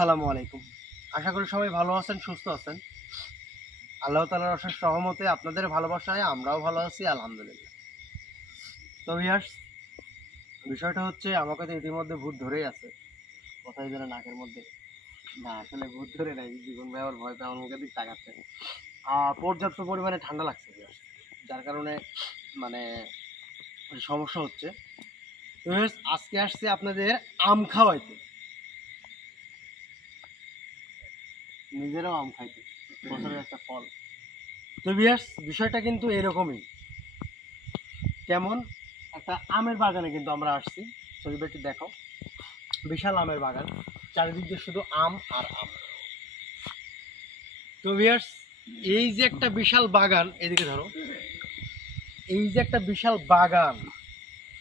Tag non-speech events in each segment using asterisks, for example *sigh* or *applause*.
আসসালামু আলাইকুম। আশা করি সবাই ভালো আছেন, সুস্থ আছেন। আল্লাহ তালার অশেষ সহমতে আপনাদের ভালোবাসায় আমরাও ভালো আছি, আলহামদুলিল্লাহ। তো ভিউয়ার্স, বিষয়টা হচ্ছে আমাকে তো ইতিমধ্যে ভূত ধরেই আছে। কোথায় যেন নাকের মধ্যে না আসলে ভূত ধরে নাই, জীবন ব্যবহার ভয় পেয়ে আমার মুখের দিক তাকাচ্ছে। পর্যাপ্ত পরিমাণে ঠান্ডা লাগছে যার কারণে মানে সমস্যা হচ্ছে। আজকে আসছে আপনাদের আম খাওয়াইতে। নিজেরাও আম খাইতে। বছরের একটা ফল। তো বিয়ার্স বিষয়টা কিন্তু এরকমই। কেমন? একটা আমের বাগানে কিন্তু আমরা আসছি। একটু দেখো। বিশাল আমের বাগান। চারিদিক দিয়ে শুধু আম আর আম। তো বিয়ার্স এই যে একটা বিশাল বাগান, এদিকে ধরো। এই যে একটা বিশাল বাগান,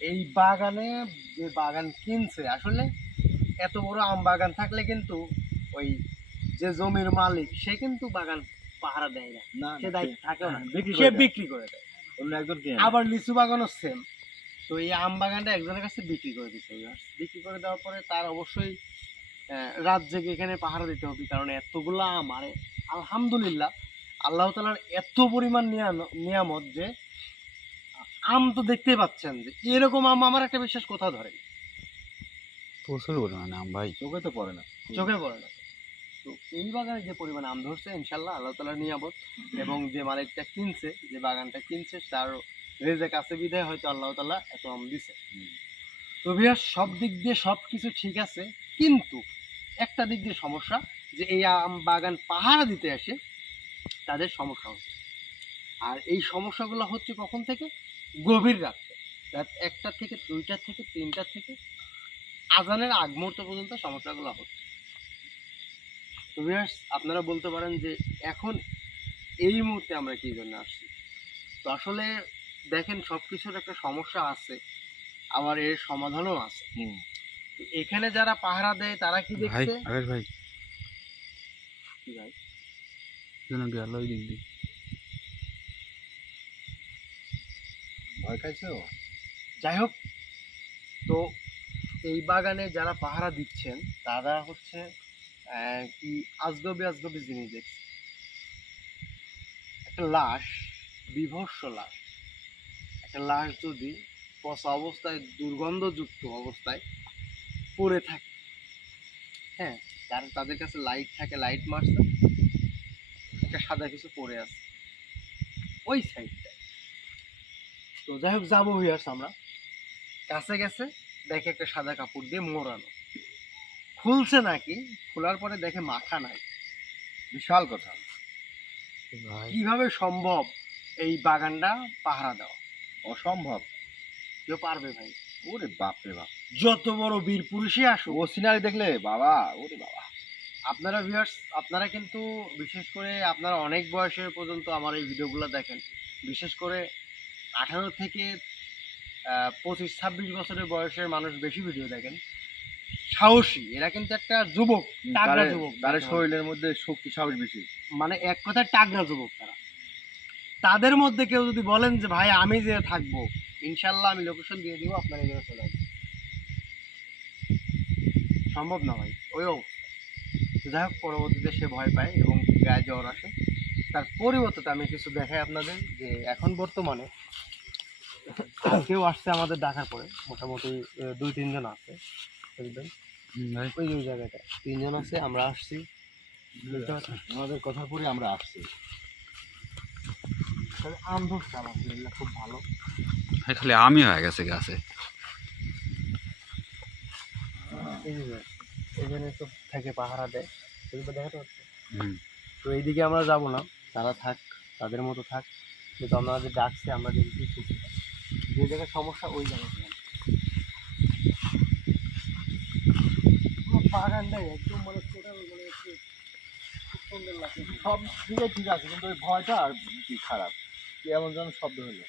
এই বাগানে যে বাগান কিনছে, আসলে এত বড় আম বাগান থাকলে কিন্তু ওই যে জমির মালিক সে কিন্তু বাগান পাহারা দেয় না। সে দায়িত্ব থাকেও না। সে বিক্রি করে দেয়। অন্য একজন আবার লিচু বাগানও সেম তো এই আম বাগানটা একজনের কাছে বিক্রি করে দিচ্ছে viewers। বিক্রি করে দেওয়ার পরে তার অবশ্যই রাত জেগে এখানে পাহারা দিতে হবে কারণ এতগুলা আম আর আলহামদুলিল্লাহ আল্লাহ তালার এত পরিমাণ নিয়ামত যে আম তো দেখতেই পাচ্ছেন যে এরকম আম আমার একটা বিশ্বাস কোথাও ধরে। প্রচুর পরিমাণে আম ভাই। চোখে তো পড়ে না। চোখে পড়ে না। তো এই বাগানে যে পরিমাণ আম ধরছে, ইনশাল্লাহ আল্লাহ তালার নিয়ামত। এবং যে মালিকটা কিনছে, যে বাগানটা কিনছে, তার রেজেক আছে বিধায় হয়তো আল্লাহ তালা এত আম দিছে। তো বিহার, সব দিক দিয়ে সব কিছু ঠিক আছে, কিন্তু একটা দিক দিয়ে সমস্যা যে এই আম বাগান পাহারা দিতে আসে, তাদের সমস্যা হচ্ছে। আর এই সমস্যাগুলো হচ্ছে কখন থেকে? গভীর রাত্রে। রাত একটা থেকে দুইটা থেকে তিনটা থেকে আজানের আগ মুহূর্ত পর্যন্ত সমস্যাগুলো হচ্ছে। Viewers, আপনারা বলতে পারেন যে এখন এই মুহূর্তে আমরা কি জন্য আসছি? তো আসলে দেখেন সব কিছুর একটা সমস্যা আছে আবার এর সমাধানও আছে। এখানে যারা পাহারা দেয় তারা কি ভাই দেখছে? ভাই। ভাই? যেন গেল ওই দিক দিয়ে। ভয় খাইছো? যাই হোক তো এই বাগানে যারা পাহারা দিচ্ছেন তারা হচ্ছে কি আজগবি আজগবি জিনিস দেখছি। একটা লাশ, বিভৎস লাশ। একটা লাশ যদি পচা অবস্থায়, দুর্গন্ধযুক্ত অবস্থায় পড়ে থাকে হ্যাঁ তার তাদের কাছে লাইট থাকে লাইট মারছে একটা সাদা কিছু পড়ে আছে, ওই সাইডটা তো যাই হোক, যাব হইয়াস আমরা। কাছে গেছে, দেখে একটা সাদা কাপড় দিয়ে মোড়ানো খুলছে নাকি? খোলার পরে দেখে মাথা নাই। বিশাল কথা। কীভাবে সম্ভব এই বাগানটা পাহারা দেওয়া? অসম্ভব। কেউ পারবে ভাই? ওরে বাপ রে বাপ। যত বড় বীর পুরুষই আসুক। ও সিনারি দেখলে বাবা ওরে বাবা। আপনারা ভিউয়ার্স আপনারা কিন্তু বিশেষ করে আপনারা অনেক বয়সের পর্যন্ত আমার এই ভিডিওগুলো দেখেন। বিশেষ করে আঠারো থেকে পঁচিশ ছাব্বিশ বছরের বয়সের মানুষ বেশি ভিডিও দেখেন। সাহসী এরা কিন্তু একটা যুবক টাগরা যুবক তারে শরীরের মধ্যে শক্তি সাহস বেশি। মানে এক কথায় টাগরা যুবক তারা। তাদের মধ্যে কেউ যদি বলেন যে ভাই আমি যে থাকব ইনশাল্লাহ আমি লোকেশন দিয়ে দিব আপনার এখানে চলে আসবেন। সম্ভব না ভাই ওই যাই হোক পরবর্তীতে সে ভয় পায় এবং গায়ে জ্বর আসে। তার পরিবর্তে আমি কিছু দেখাই আপনাদের যে এখন বর্তমানে কেউ আসছে আমাদের ডাকার পরে। মোটামুটি দুই তিনজন আছে বুঝলেন? ওই যে জায়গাটা। তিনজন আছে আমরা আসছি। আমাদের কথা পরে আমরা আসছি। তবে আম ধরছে আলহামদুলিল্লাহ খুব ভালো। খালি আমি হয়ে গেছে গাছে। এই যে এখানে তো থেকে পাহারা দেয় সেগুলো দেখাতে পাচ্ছে তো এইদিকে আমরা যাব না তারা থাক তাদের মতো থাক। কিন্তু আমরা যে ডাকছি আমরা দেখি কি যে জায়গায় সমস্যা ওই জায়গায় যাই। পুরো বাগানটাই একদম মানে মানে একটু সুন্দর লাগছে। সব দিকে ঠিক আছে কিন্তু ওই ভয়টা আর কি খারাপ। এমন যেন শব্দ হলো।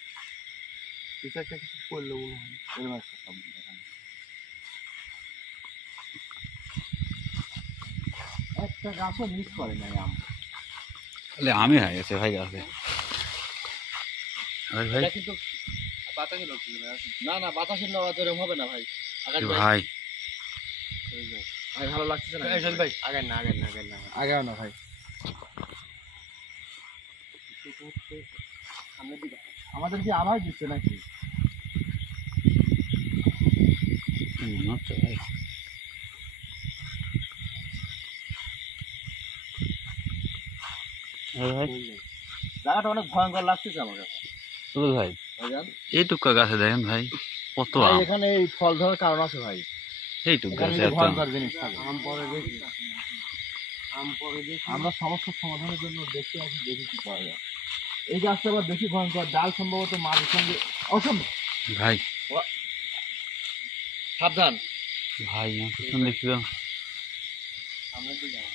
কিছু একটা কিছু করল মনে হয়। এরকম একটা শব্দ। একটা গাছও মিস করে নাই আম। খালি আমি হয়ে গেছে ভাই গাছে। ভাই। কিন্তু বাতাসে না না বাতাসের লড়া তো এরকম হবে না ভাই। ভাই। ভাই ভালো লাগতেছে না। এই ভাই। আগের না আগের না আগের না। আগে না ভাই। আমাদের কি আবার দিচ্ছে নাকি? এই জায়গাটা অনেক ভয়ঙ্কর লাগতেছে আমার কাছে। ভাই ভাইজান এইটুকা গাছে দেখেন ভাই কত এখানে এই ফল ধরার কারণ আছে ভাই। পরে দেখি আমরা সমস্যার সমাধানের জন্য দেখতে আসি দেখি কি পাওয়া যায়। এই গাছটা আবার বেশি ভয়ঙ্কর। ডাল সম্ভবত মাটির সঙ্গে অসম্ভব। ভাই। সাবধান। ভাই আমার পিছন দেখি তো সামনের দিকে আম।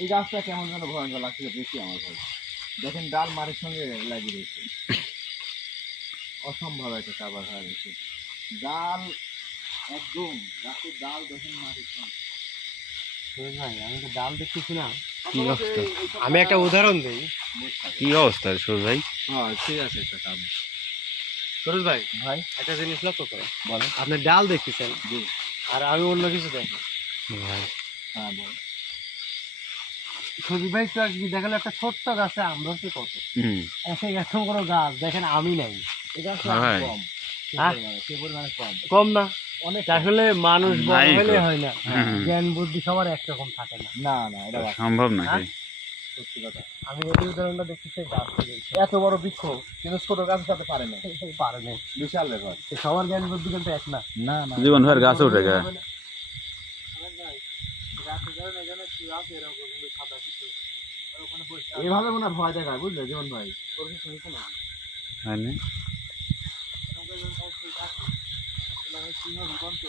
এই গাছটা কেমন যেন ভয়ঙ্কর লাগছে বেশি আমার ভাই। দেখেন ডাল মাটির সঙ্গে লাগিয়ে রয়েছে অসম্ভব একটা কাবার হয়ে গেছে। ডাল একদম গাছের ডাল দেখেন মাটির সঙ্গে। আমি তো ডাল দেখতেছি না। কি অবস্থা? আমি একটা উদাহরণ দিই। কি অবস্থা সুবল ভাই? হ্যাঁ ঠিক আছে সরোজ ভাই ভাই? একটা জিনিস লক্ষ্য করো বলেন। আপনি ডাল দেখতেছেন জি। আর আমি অন্য কিছু দেখি। ভাই। হ্যাঁ বল সজীব ভাই তো আজকে দেখাল একটা ছোট্ট গাছে আম ধরছে কত। সেই এত বড় গাছ দেখেন আমি নাই। এই হ্যাঁ হ্যাঁ? কম। কম না। অনেক আসলে মানুষ বড় হলে হয় না। জ্ঞান বুদ্ধি সবার একরকম থাকে না। না না এটা সম্ভব না হ্যাঁ? সত্যি কথা। আমি এই উদাহরণটা দেখতেছি গাছ এত বড় বৃক্ষ কিন্তু ছোট গাছের সাথে পারে না পারে না বিশাল ব্যাপার। সবার জ্ঞান বুদ্ধি কিন্তু এক না। না না। জীবন ভর গাছে উঠে যায়। এইভাবে মনে হয় ভয় দেখায় বুঝলে জীবন ভাই হয়নি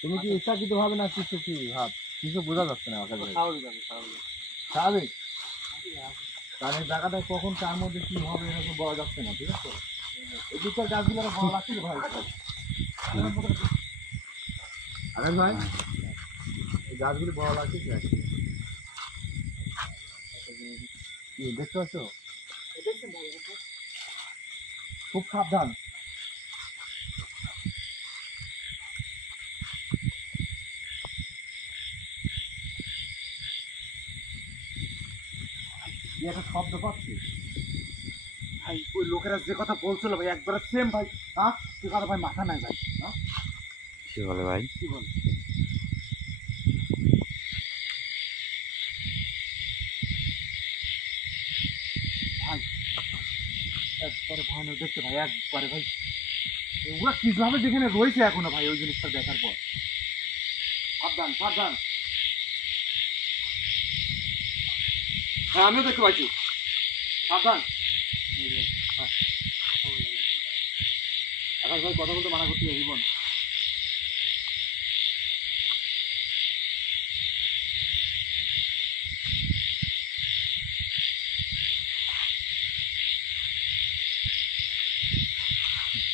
তুমি কি ইচ্ছাকৃত ভাবে না কিছু কি ভাব? কিছু বোঝা যাচ্ছে না আমাকে স্বাভাবিক স্বাভাবিক কারণ এই জায়গাটা কখন কার মধ্যে কি হবে এরকম বলা যাচ্ছে না ঠিক আছে? এই দুটার গাছগুলো আরও ভালো ভাই। আরে ভাই? এই গাছগুলি বড় লাগছে কি দেখতে পাচ্ছ? খুব সাবধান। একটা শব্দ পাচ্ছি ভাই ওই লোকেরা যে কথা বলছিল ভাই একবার সেম ভাই। হ্যাঁ? তুই কথা ভাই মাথা নাই ভাই হ্যাঁ? কি বলে ভাই? কি বল? একবারে ভয়ানক দেখতে ভাই একবারে ভাই। ওরা কীভাবে যেখানে রয়েছে এখনও ভাই, ওই জিনিসটা দেখার পর। সাবধান সাবধান। হ্যাঁ আমিও দেখতে পাচ্ছি সাবধান। হ্যাঁ। আকাশ ভাই কথা বলতে মানা করতে জীবন।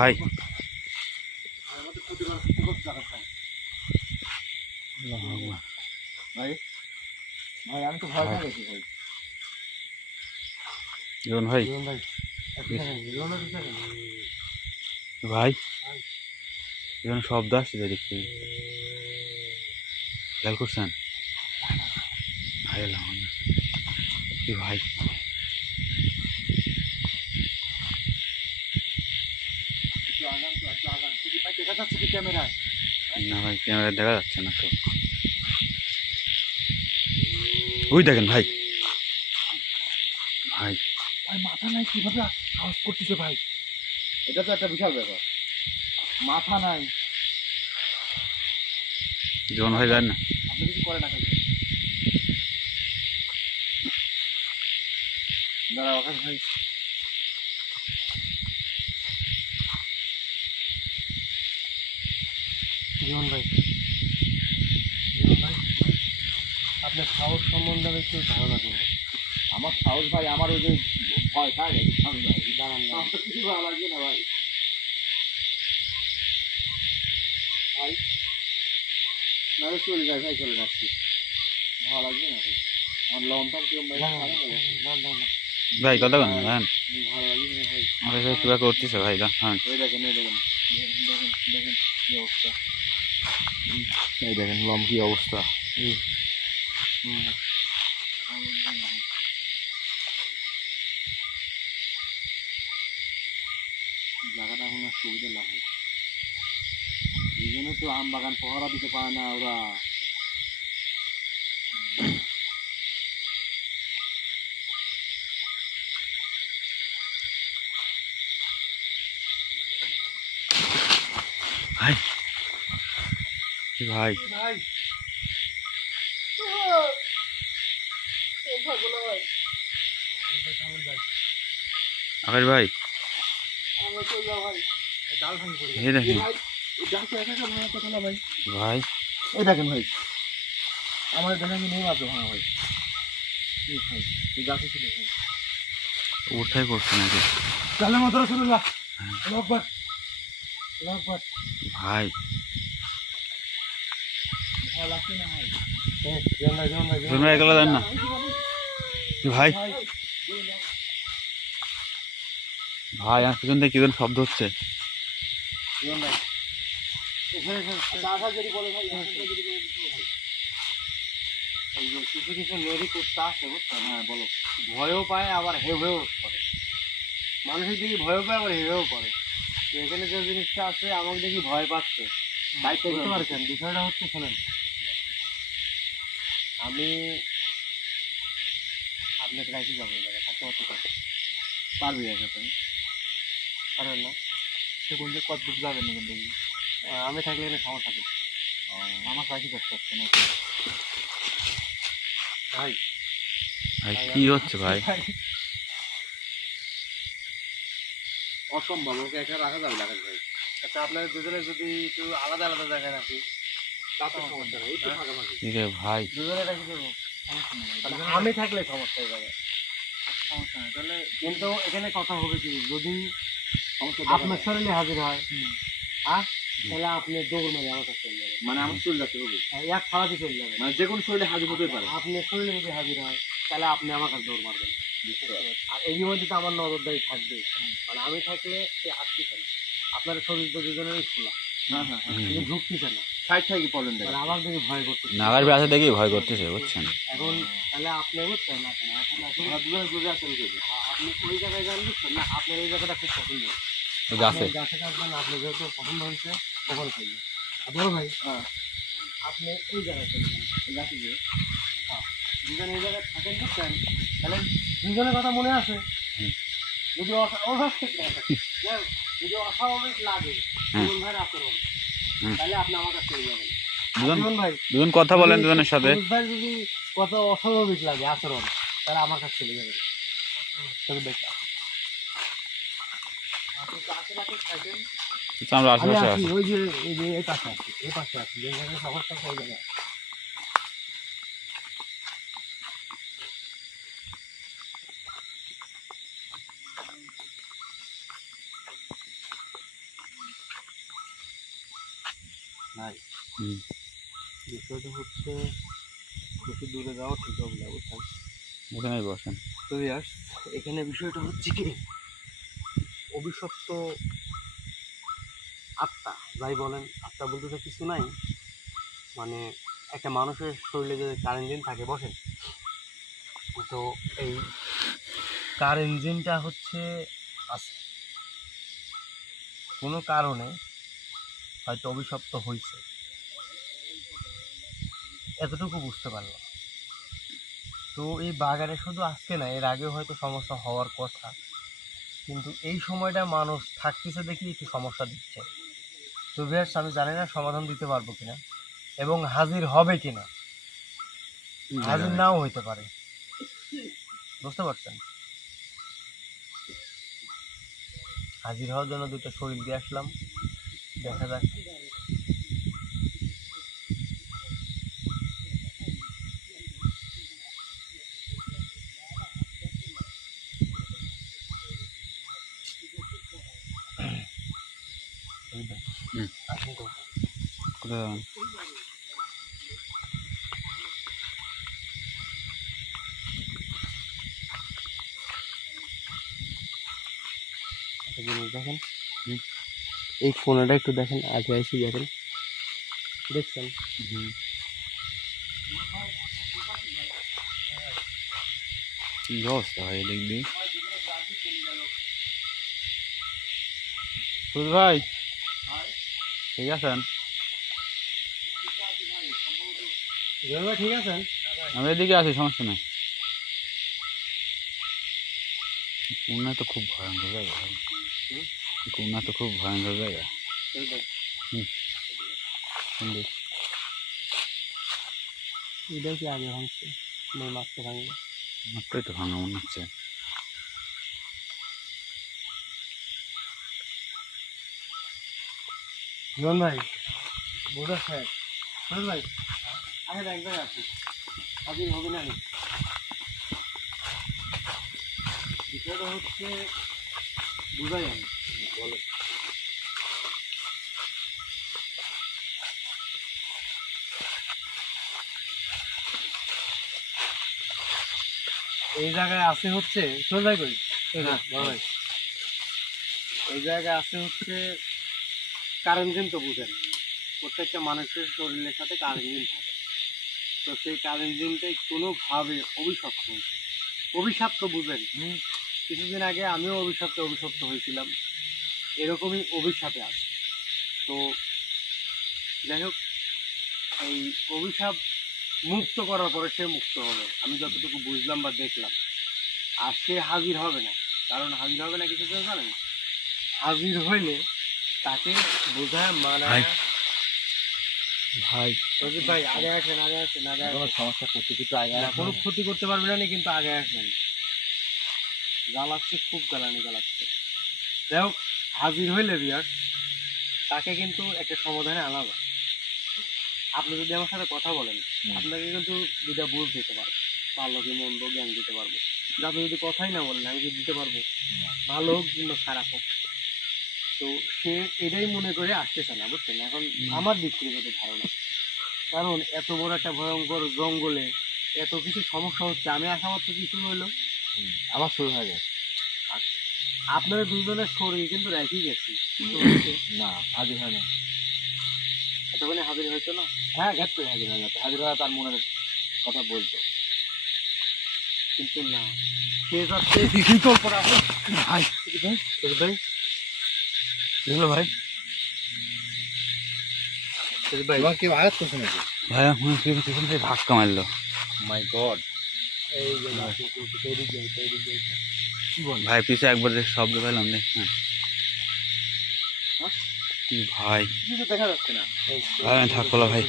second। ভাই। এখানে শব্দ আসছে দেখছি খেয়াল করছেন? ভাই ভাই একটু আগান তো একটু আগান তুই কি ভাই দেখা যাচ্ছে কি ক্যামেরায়? না ভাই ক্যামেরা দেখা যাচ্ছে না তো। ওই দেখেন ভাই। ভাই। ভাই মাথা নাই কীভাবে আওয়াজ করতেছে ভাই? এটা তো একটা বিশাল ব্যাপার। মাথা নাই। জীবন ভাই যায় না। আপনি কিছু করে না দাঁড়াও আকাশ ভাই। জীবন ভাই। জীবন ভাই আপনার সাহস সম্বন্ধে আমি একটু ধারণা করব আমার সাহস ভাই আমার ওই যে ভয় ভাই দাঁড়ান না। তো কিছু ভালো লাগছে না ভাই। ভাই। না চলে যায় ভাই চলে যাচ্ছি। ভালো লাগছে না ভাই? আমার লম্বা কিরম ভাই? দাঁড়ান, দাঁড়ান, দাঁড়ান। ভাই কথা হ্যাঁ লাগছে না ভাই? আমার কাছে কিবা করতেছে ভাই দা হ্যাঁ। দেখেন। দেখেন দেখেন দেখেন কি অবস্থা। এই দেখেন লম কি অবস্থা এই হুম। জায়গাটা এখন আর সুবিধা লাভ হয় এই জন্য তো আম বাগান পহরা দিতে পারে না ওরা ভাই। ভাই আকাশ ভাই। এই দেখেন। ভাই। ভাই এই দেখেন ভাই। আমার দেখেন আমি নেই মাত্র ভাঙা ভাই। গাছে ছিল ভাই। উঠাই পড়ছে নাকি? তাহলে মাত্র শুনে যা লোকবার লোকবার ভাই ভালো লাগছে না ভাই জীবন ভাই জীবন ভাই জীবন তুমি দেন না। ভাই। ভাই আর পিছন থেকে শব্দ হচ্ছে। কিছু কিছু মেরি কুত্তা আছে হ্যাঁ বলো ভয়ও পায় আবার হেভেও করে। মানুষের দেখি ভয়ও পায় আবার হেভেও করে। এখানে যে জিনিসটা আছে আমাকে দেখি ভয় পাচ্ছে। দায়িত্ব পারছেন বিষয়টা হচ্ছে শোনেন। আমি আপনাকে রাখি যাব থাকতে পারতে পারি পারবি আশা তুমি পারবেন না? সে কোন যে কত দূর যাবেন না কিন্তু আমি থাকলে এখানে সমস্যা করছে। আমার রাখি করতে হচ্ছে না। ভাই। ভাই কি হচ্ছে ভাই? অসম্ভব ওকে একা রাখা যাবে না ভাই। আচ্ছা আপনাদের দুজনে যদি একটু আলাদা আলাদা জায়গায় রাখি। ভাই? আমি থাকলে সমস্যা হয়ে যাবে। তাহলে কিন্তু এখানে কথা হবে কি যদি আপনার শরীরে হাজির হয়। হ্যাঁ তাহলে আপনি দৌড় মারে আমার কাছে চলে মানে আমার চলে যেতে হবে এক ফাড়াতে চলে যাবেন। মানে যে কোনো শরীরে হাজির হতে পারে। আপনি শরীরে যদি হাজির হয় তাহলে আপনি আমার কাছে দৌড় মারবেন। আর এই মধ্যে তো আমার নজরদারি থাকবে। মানে আমি থাকলে সে আসতেছে না। আপনার শরীর তো দুজনেরই খোলা। হ্যাঁ হ্যাঁ হ্যাঁ। ঢুকতেছে না। সাইড থেকে প্রবলেম দেখে আমার দিকে ভয় করতেছে। নাগার আছে দেখি ভয় করতেছে বুঝছেন? এখন তাহলে আপনি বুঝছেন দুজনে কি আপনি ওই জায়গায় যান বুঝছেন না? আপনার এই জায়গাটা খুব পছন্দ। ওই গাছে। আপনি গাছে কাটবেন আপনি যেহেতু পছন্দ হয়েছে তখন করবেন বড় ভাই হ্যাঁ। আপনি এই জায়গায় করবেন গাছে গিয়ে। হ্যাঁ দুজনে এই জায়গায় থাকেন বুঝছেন? তাহলে দুজনের কথা মনে আছে? যদি অসা- অস্বাভাবিক *laughs* লাগে, যদি অস্বাভাবিক লাগে। জীবন ভাইয়ের আচরণ। তাহলে আপনি আমার কাছে যাবেন। দুজন ভাই। দুজন কথা বলেন দুজনের সাথে। ভাই যদি অস্বাভাবিক লাগে আচরণ তাহলে আমার কাছে চলে যাবেন। তবে দেখ তো আমরা আশেপাশে আছি। ওই যে এই যে এই পাশে আছি এই পাশে আছি সমস্যা হয়ে জায়গায়। ভাই বিষয়টা হচ্ছে বেশি দূরে যাওয়া ঠিক হবে না বুঝছেন এখানেই বসেন। তো ইয়াস এখানে বিষয়টা হচ্ছে কি অভিশপ্ত আত্মা যাই বলেন আত্মা বলতে তো কিছু নাই। মানে একটা মানুষের শরীরে যদি কার ইঞ্জিন থাকে বসেন তো এই কার ইঞ্জিনটা হচ্ছে আছে। কোনো কারণে হয়তো অভিশপ্ত হয়েছে এতটুকু বুঝতে পারলাম। তো এই বাগানে শুধু আজকে না এর আগেও হয়তো সমস্যা হওয়ার কথা। কিন্তু এই সময়টা মানুষ থাকতেছে দেখি একটু সমস্যা দিচ্ছে। তো ভিয়ার্স আমি জানি না সমাধান দিতে পারব কিনা এবং হাজির হবে কিনা। হাজির নাও হইতে পারে। বুঝতে পারছেন? হাজির হওয়ার জন্য দুটো শরীর দিয়ে আসলাম। দেখা যাক 그래요. 여기 보니까 한 এই কোনাটা একটু দেখেন আগে এসে দেখেন। দেখছেন? হুম। কি অবস্থা ভাই এদিক দিয়ে? সুজ ভাই ঠিক আছেন? ভাই ঠিক আছেন? আমি এদিকে আছি সমস্যা নাই। খুলনা তো খুব ভয়ঙ্কর জায়গা তো খুব ভয়ঙ্কর জায়গা। সুন্দর। এটাই কি আগে ভাঙছে? মাছটা ভাঙবে? মাত্রই তো ভাঙা মনে হচ্ছে। জীবন ভাই বোঝা স্যার। শোন ভাই আগে এক জায়গায় আছি। হাজির হবে না বিষয়টা হচ্ছে বুঝাই আমি বলো। এই জায়গায় আছে হচ্ছে ভাই কই? হ্যাঁ এই জায়গায় আছে হচ্ছে কারেন্ট তো বুঝেন। প্রত্যেকটা মানুষের শরীরের সাথে কারেন্ট থাকে। তো সেই কারেন্ট জিনটাই কোনোভাবে অভিশপ্ত হয়েছে। অভিশাপ তো বুঝেন কিছুদিন আগে আমিও অভিশপ্তে অভিশপ্ত হয়েছিলাম। এরকমই অভিশাপে আছে তো যাই হোক এই অভিশাপ মুক্ত করার পরে সে মুক্ত হবে। আমি যতটুকু বুঝলাম বা দেখলাম আর সে হাজির হবে না। কারণ হাজির হবে না কিছু জানেন? হাজির হইলে তাকে বোঝায় মানা ভাই। ভাই। রজিত ভাই আগে আসেন আগে আসেন আগে আসেন। সমস্যা করতে কিছু আগে না কোনো ক্ষতি করতে পারবে না কিন্তু আগে আসেন। জ্বালাচ্ছে খুব জ্বালানি জ্বালাচ্ছে। যাই হোক হাজির হইলে বিয়ার তাকে কিন্তু একটা সমাধানে যায় আপনি যদি আমার সাথে কথা বলেন আপনাকে কিন্তু দুটা বুঝ দিতে পারব। ভালো কি মন্দ জ্ঞান দিতে পারব। আপনি যদি কথাই না বলেন আমি কি দিতে পারব? ভালো হোক কিংবা খারাপ হোক। তো সে এটাই মনে করে আসতেছে না বুঝছেন? এখন আমার দিক থেকে যদি ধারণা। কারণ এত বড় একটা ভয়ঙ্কর জঙ্গলে এত কিছু সমস্যা হচ্ছে আমি আসা মাত্র কিছু হইল? আমার শুরু হয়ে গেছে। আপনাদের দুজনের শরীর কিন্তু রেখেই গেছি। না হাজির হয় না। এতক্ষণে হাজির হয়েছে না? হ্যাঁ ঘাট করে হাজির হয়ে যাবে হাজির হয়ে তার মনের কথা বলতো। কিন্তু না। সে যাচ্ছে ডিজিটাল করা ভাই ভাই ভাই। ভাই? এবার কেউ আয়াত করছে নাকি? ভাই আমার পিছন পিছন থেকে ধাক্কা মারলো। মাই গড এই যে। ভাই পিছে একবার যে শব্দ পেলাম দেখ হ্যাঁ। হ্যাঁ? ভাই? দেখা ভাই।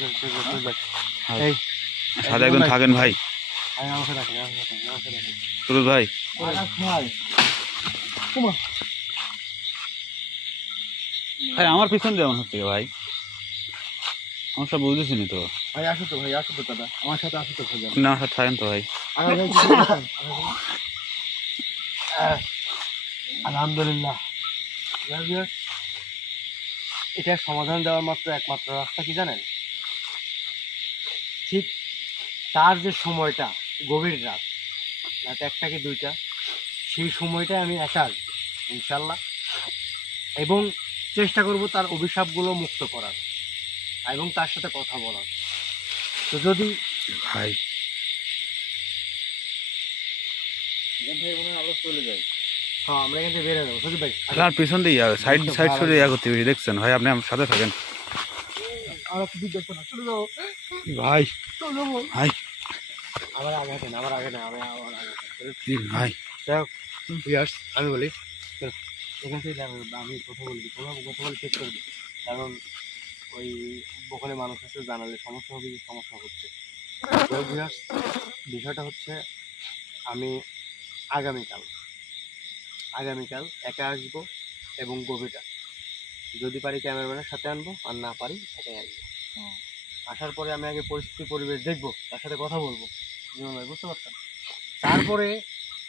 হ্যাঁ। এই সাথে একজন থাকেন ভাই। সুরজ ভাই। ভাই। আমার পিছন যেমন হচ্ছে ভাই। সমস্যা বুঝতেছি নি তো। ভাই আসো তো ভাই আসো তো দাদা। আমার সাথে আসো তো না সাথে থাকেন তো ভাই আকাশ ভাই কিছু দেখান। আহ, আলহামদুলিল্লাহ। এটার সমাধান দেওয়ার মাত্র একমাত্র রাস্তা কি জানেন? ঠিক তার যে সময়টা, গভীর রাত রাত একটা কি দুইটা, সেই সময়টা আমি একা ইনশাল্লাহ। এবং চেষ্টা করব তার অভিশাপগুলো মুক্ত করার, এবং তার সাথে কথা বলার। তো যদি ভাই এখান থেকে মনে আবার চলে যায়। হ্যাঁ আমরা এখান থেকে বেরো যাব। সজিব ভাই। আপনার পিছন দিয়ে সাইড সাইড সরে ইয়া করতে হবে, দেখছেন? ভাই আপনি আমার সাথে থাকেন। আর একটু দেখো না চলে যাও ভাই। চলে যাব। ভাই। আমার আগে আমার আগে না আমি আমার আগে ভাই? ইয়ার্স আমি বলি এখান থেকে আমি কথা বলবি তোমরা কথা বলে চেক করবি কারণ ওই ওখানে মানুষ আছে জানালে সমস্যা হবে সমস্যা হচ্ছে। বিষয়টা হচ্ছে আমি আগামীকাল। আগামীকাল একা আসব এবং গভীরটা। যদি পারি ক্যামেরাম্যানের সাথে আনব আর না পারি একাই আসব। আসার পরে আমি আগে পরিস্থিতি পরিবেশ দেখব তার সাথে কথা বলব। জীবন ভাই বুঝতে পারছেন? তারপরে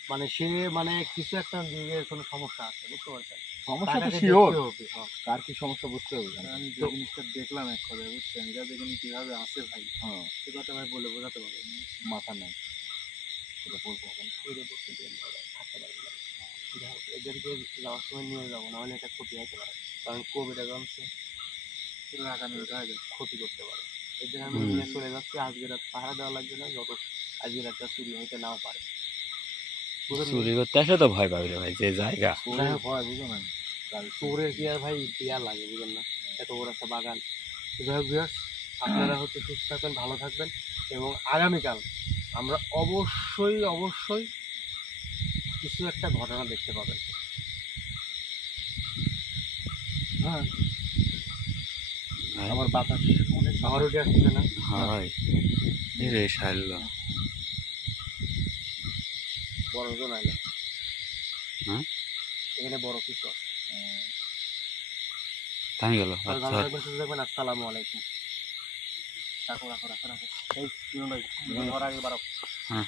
মানে সে মানে কিছু একটা দিকে কোনো সমস্যা আছে বুঝতে পারছেন? সমস্যা তো শিওর দেখতে হবে, হ্যাঁ। কার কি সমস্যা বুঝতে হবে আমি যে জিনিসটা দেখলাম এক কথায় বুঝছেন? এটা দেখুন কীভাবে আসে ভাই? হ্যাঁ। সে কথা ভাই বলে বোঝাতে পারবেন মাথা নেই। সেটা বলতে হবে না এদের বসে থাকতে পারব না। এদেরকে যাওয়ার সময় নিয়ে যাব না হলে এটা ক্ষতি হতে পারে। কারণ কোভিডে জমছে ক্ষতি করতে পারে। এদের আমি নিয়ে চলে যাচ্ছি আজকে রাত পাহারা দেওয়া লাগবে না যত আজকে রাতটা চুরি হইতে নাও পারে। চুরি করতে আসলে তো ভয় পাবে রে ভাই যে জায়গা। চোরের ভয় বুঝো না। কাল চোরের কি আর ভাই লাগে বুঝলেন না? এত বড় একটা বাগান। যাই হোক আপনারা হচ্ছে সুস্থ থাকবেন ভালো থাকবেন এবং আগামীকাল আমরা অবশ্যই অবশ্যই কিছু একটা ঘটনা দেখতে পাবেন হ্যাঁ। আমার বাতাস অনেক আমার উঠে আসছে না? হয়। রে সারলো বড় জন আইলো। হ্যাঁ? এখানে বড় কিছু আছে। থামি গেল? আচ্ছা থাকবেন আসসালামু আলাইকুম। রাখো রাখো রাখো রাখো এই বাড়াও। হ্যাঁ।